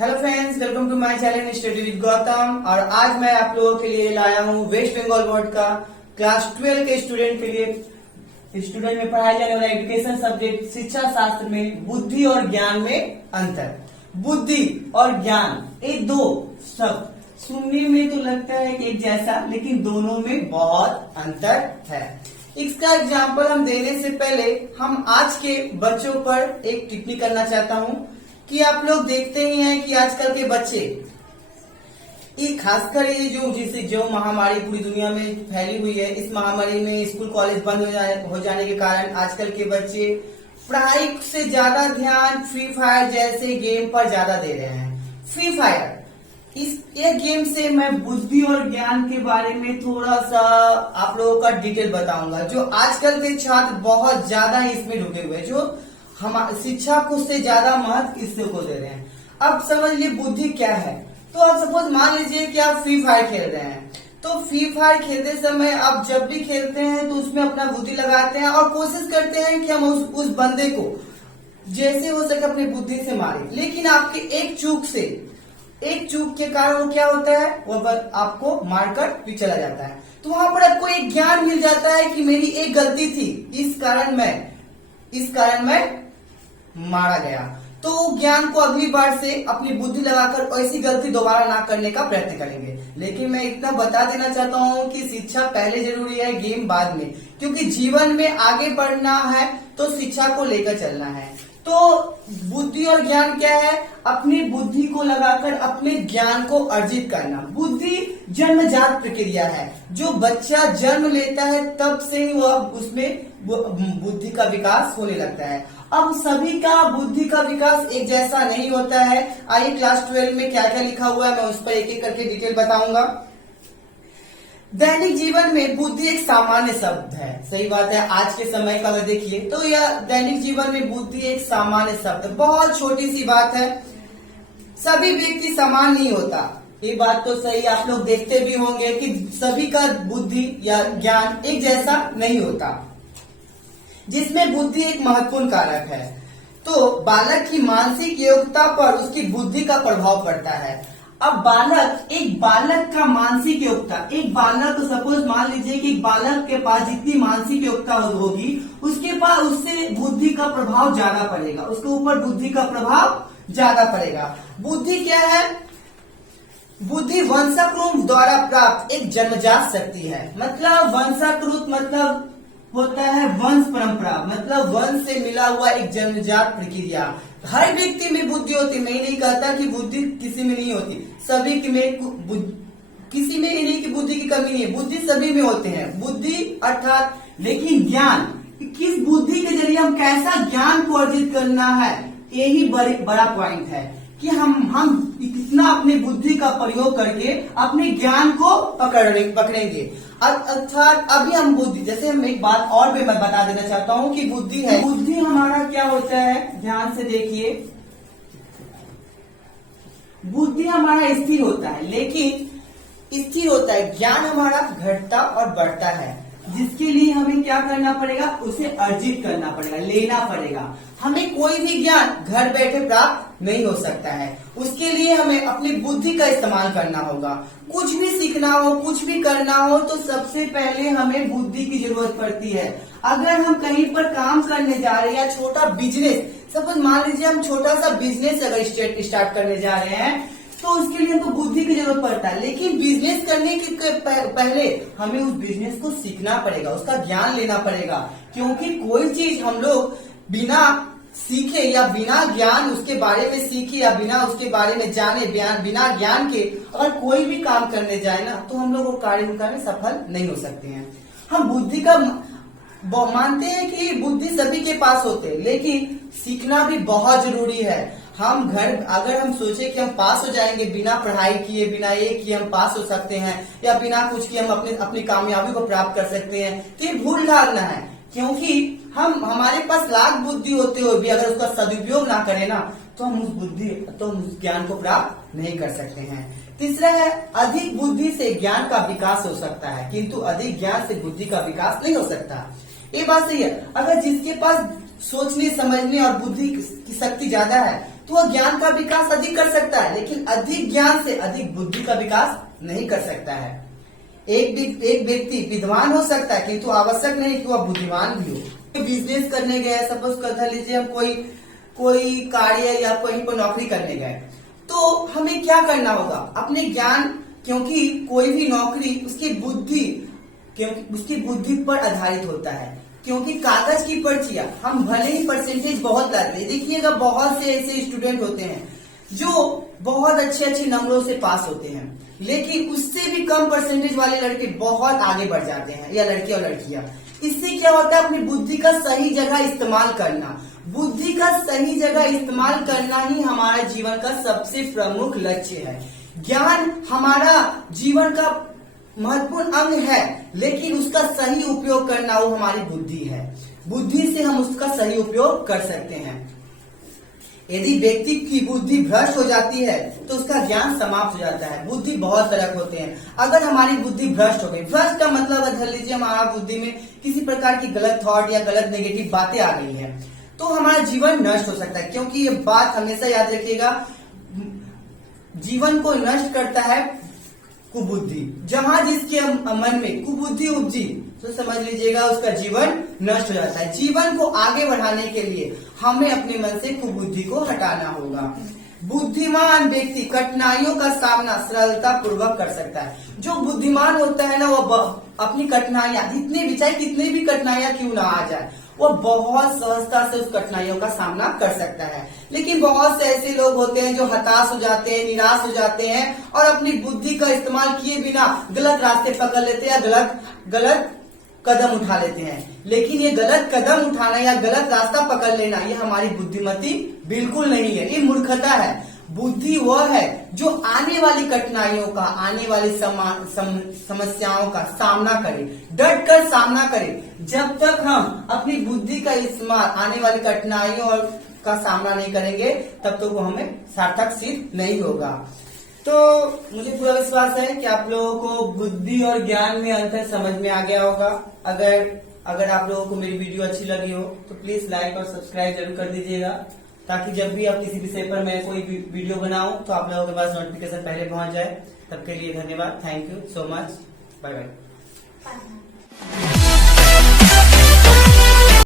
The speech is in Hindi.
Hello friends, welcome to my channel study with Gautam. और आज मैं आप लोगों के लिए लाया हूँ वेस्ट बंगाल बोर्ड का क्लास 12 के स्टूडेंट के लिए स्टूडेंट में पढ़ाया जाने वाला एजुकेशन सब्जेक्ट शिक्षा शास्त्र में बुद्धि और ज्ञान में अंतर। बुद्धि और ज्ञान ये दो शब्द सुनने में तो लगता है कि एक जैसा, लेकिन दोनों में बहुत अंतर है। इसका एग्जाम्पल हम देने से पहले हम आज के बच्चों पर एक टिप्पणी करना चाहता हूँ कि आप लोग देखते ही हैं कि आजकल के बच्चे ये खासकर ये जो महामारी पूरी दुनिया में फैली हुई है, इस महामारी में स्कूल कॉलेज बंद हो जाने के कारण आजकल के बच्चे पढ़ाई से ज्यादा ध्यान फ्री फायर जैसे गेम पर ज्यादा दे रहे हैं। फ्री फायर ये गेम से मैं बुद्धि और ज्ञान के बारे में थोड़ा सा आप लोगों का डिटेल बताऊंगा। जो आजकल के छात्र बहुत ज्यादा इसमें डूबे हुए हैं, जो हम शिक्षा को से ज्यादा महत्व इससे को दे रहे हैं। अब समझ लीजिए बुद्धि क्या है। तो आप सपोज मान लीजिए कि आप फ्री फायर खेल रहे हैं, तो फ्री फायर खेलते समय आप जब भी खेलते हैं तो उसमें अपना बुद्धि लगाते हैं और कोशिश करते हैं कि हम उस बंदे को जैसे हो सके अपनी बुद्धि से मारे। लेकिन आपके एक चूक के कारण वो क्या होता है, वो आपको मारकर भी चला जाता है। तो वहां पर आपको एक ज्ञान मिल जाता है कि मेरी एक गलती थी, इस कारण मैं मारा गया। तो ज्ञान को अगली बार से अपनी बुद्धि लगाकर ऐसी गलती दोबारा ना करने का प्रयत्न करेंगे। लेकिन मैं इतना बता देना चाहता हूँ कि शिक्षा पहले जरूरी है, गेम बाद में, क्योंकि जीवन में आगे बढ़ना है तो शिक्षा को लेकर चलना है। तो बुद्धि और ज्ञान क्या है? अपनी बुद्धि को लगाकर अपने ज्ञान को अर्जित करना। बुद्धि जन्मजात प्रक्रिया है। जो बच्चा जन्म लेता है तब से ही वह उसमें बुद्धि का विकास होने लगता है। अब सभी का बुद्धि का विकास एक जैसा नहीं होता है। आइए क्लास 12 में क्या क्या लिखा हुआ है मैं उस पर एक एक करके डिटेल बताऊंगा। दैनिक जीवन में बुद्धि एक सामान्य शब्द है। सही बात है। आज के समय का अगर देखिए तो यह दैनिक जीवन में बुद्धि एक सामान्य शब्द, बहुत छोटी सी बात है। सभी व्यक्ति समान नहीं होता, ये बात तो सही। आप लोग देखते भी होंगे कि सभी का बुद्धि या ज्ञान एक जैसा नहीं होता, जिसमें बुद्धि एक महत्वपूर्ण कारक है। तो बालक की मानसिक योग्यता पर उसकी बुद्धि का प्रभाव पड़ता है। अब एक बालक का मानसिक योग्यता, एक बालक को सपोज मान लीजिए कि एक बालक के पास जितनी मानसिक योग्यता होगी उसके पास उससे बुद्धि का प्रभाव ज्यादा पड़ेगा, उसके ऊपर बुद्धि का प्रभाव ज्यादा पड़ेगा। बुद्धि क्या है? बुद्धि वंशानुक्रम द्वारा प्राप्त एक जन्मजात शक्ति है। मतलब वंशानुक्रम मतलब होता है वंश परंपरा, मतलब वंश से मिला हुआ एक जन्मजात प्रक्रिया। हर व्यक्ति में बुद्धि होती, मैं नहीं कहता कि बुद्धि किसी में नहीं होती, सभी में किसी में ये नहीं कि बुद्धि की कमी नहीं है, बुद्धि सभी में होते हैं। बुद्धि अर्थात, लेकिन ज्ञान, किस बुद्धि के जरिए हम कैसा ज्ञान को अर्जित करना है, यही बड़ा पॉइंट है कि हम कितना अपनी बुद्धि का प्रयोग करके अपने ज्ञान को पकड़ेंगे। अर्थात अभी हम बुद्धि, जैसे हम एक बात और भी मैं बता देना चाहता हूँ कि बुद्धि है, बुद्धि हमारा क्या होता है, ध्यान से देखिए। बुद्धि हमारा स्थिर होता है, लेकिन स्थिर होता है, ज्ञान हमारा घटता और बढ़ता है, जिसके लिए हमें क्या करना पड़ेगा, उसे अर्जित करना पड़ेगा, लेना पड़ेगा। हमें कोई भी ज्ञान घर बैठे प्राप्त नहीं हो सकता है, उसके लिए हमें अपनी बुद्धि का इस्तेमाल करना होगा। कुछ भी सीखना हो, कुछ भी करना हो तो सबसे पहले हमें बुद्धि की जरूरत पड़ती है। अगर हम कहीं पर काम करने जा रहे हैं या छोटा बिजनेस, सपोज मान लीजिए हम छोटा सा बिजनेस अगर स्टार्ट करने जा रहे हैं तो उसके लिए हमको बुद्धि की जरूरत पड़ता है। लेकिन बिजनेस करने के पहले हमें उस बिजनेस को सीखना पड़ेगा, उसका ज्ञान लेना पड़ेगा। क्योंकि कोई चीज हम लोग बिना सीखे या बिना ज्ञान उसके बारे में सीखे या बिना उसके बारे में जाने, बिना ज्ञान के अगर कोई भी काम करने जाए ना तो हम लोग वो कार्य में सफल नहीं हो सकते हैं। हम बुद्धि का मानते हैं कि बुद्धि सभी के पास होते हैं, लेकिन सीखना भी बहुत जरूरी है। अगर हम सोचे कि हम पास हो जाएंगे बिना पढ़ाई किए, बिना ये किए हम पास हो सकते हैं, या बिना कुछ किए हम अपनी कामयाबी को प्राप्त कर सकते हैं, तो ये भूल धारणा है। क्योंकि हमारे पास लाख बुद्धि होते हुए भी अगर उसका सदुपयोग ना करें ना तो हम उस ज्ञान को प्राप्त नहीं कर सकते हैं। तीसरा है, अधिक बुद्धि से ज्ञान का विकास हो सकता है, किंतु अधिक ज्ञान से बुद्धि का विकास नहीं हो सकता। ये बात सही है। अगर जिसके पास सोचने समझने और बुद्धि की शक्ति ज्यादा है तो वह ज्ञान का विकास अधिक कर सकता है, लेकिन अधिक ज्ञान से अधिक बुद्धि का विकास नहीं कर सकता है। एक व्यक्ति विद्वान हो सकता है, किंतु आवश्यक नहीं कि वह बुद्धिमान भी हो। बिजनेस करने गए, सपोज कर लीजिए हम कोई कार्य या कहीं पर नौकरी करने गए, तो हमें क्या करना होगा? अपने ज्ञान, क्योंकि कोई भी नौकरी उसकी बुद्धि पर आधारित होता है। क्योंकि कागज की पर्चियां हम भले ही परसेंटेज बहुत लाते हैं, देखिएगा बहुत से ऐसे स्टूडेंट होते हैं जो बहुत अच्छे नंबरों से पास होते हैं, लेकिन उससे भी कम परसेंटेज वाले लड़के बहुत आगे बढ़ जाते हैं, या लड़के और लड़कियां। इससे क्या होता है? अपनी बुद्धि का सही जगह इस्तेमाल करना। बुद्धि का सही जगह इस्तेमाल करना ही हमारा जीवन का सबसे प्रमुख लक्ष्य है। ज्ञान हमारा जीवन का महत्वपूर्ण अंग है, लेकिन उसका सही उपयोग करना वो हमारी बुद्धि है। बुद्धि से हम उसका सही उपयोग कर सकते हैं। यदि व्यक्ति की बुद्धि भ्रष्ट हो जाती है तो उसका ज्ञान समाप्त हो जाता है। बुद्धि बहुत तरह के होते हैं। अगर हमारी बुद्धि भ्रष्ट हो गई, भ्रष्ट का मतलब है, धर लीजिए हमारा बुद्धि में किसी प्रकार की गलत थॉट या गलत नेगेटिव बातें आ गई है, तो हमारा जीवन नष्ट हो सकता है। क्योंकि ये बात हमेशा याद रखिएगा, जीवन को नष्ट करता है कुबुद्धि। जहां जिसके मन में कुबुद्धि उपजी, तो समझ लीजिएगा उसका जीवन नष्ट हो जाता है। जीवन को आगे बढ़ाने के लिए हमें अपने मन से कुबुद्धि को हटाना होगा। बुद्धिमान व्यक्ति कठिनाइयों का सामना सरलता पूर्वक कर सकता है। जो बुद्धिमान होता है ना, वो अपनी कठिनाइयां कितनी भी कठिनाइयां क्यों ना आ जाए, वो बहुत सहजता से उस कठिनाइयों का सामना कर सकता है। लेकिन बहुत से ऐसे लोग होते हैं जो हताश हो जाते हैं, निराश हो जाते हैं और अपनी बुद्धि का इस्तेमाल किए बिना गलत रास्ते पकड़ लेते हैं या गलत कदम उठा लेते हैं। लेकिन ये गलत कदम उठाना या गलत रास्ता पकड़ लेना, ये हमारी बुद्धिमती बिल्कुल नहीं है, ये मूर्खता है। बुद्धि वह है जो आने वाली कठिनाइयों का, आने वाली समस्याओं का सामना करे, डट कर सामना करे। जब तक हम अपनी बुद्धि का इस्तेमाल आने वाली कठिनाइयों का सामना नहीं करेंगे, तब तक वो हमें सार्थक सिद्ध नहीं होगा। तो मुझे पूरा विश्वास है कि आप लोगों को बुद्धि और ज्ञान में अंतर समझ में आ गया होगा। अगर आप लोगों को मेरी वीडियो अच्छी लगी हो तो प्लीज लाइक और सब्सक्राइब जरूर कर दीजिएगा, ताकि जब भी आप किसी विषय पर मैं कोई वीडियो बनाऊं तो आप लोगों के पास नोटिफिकेशन पहले पहुंच जाए। तब के लिए धन्यवाद। Thank you so much. Bye bye.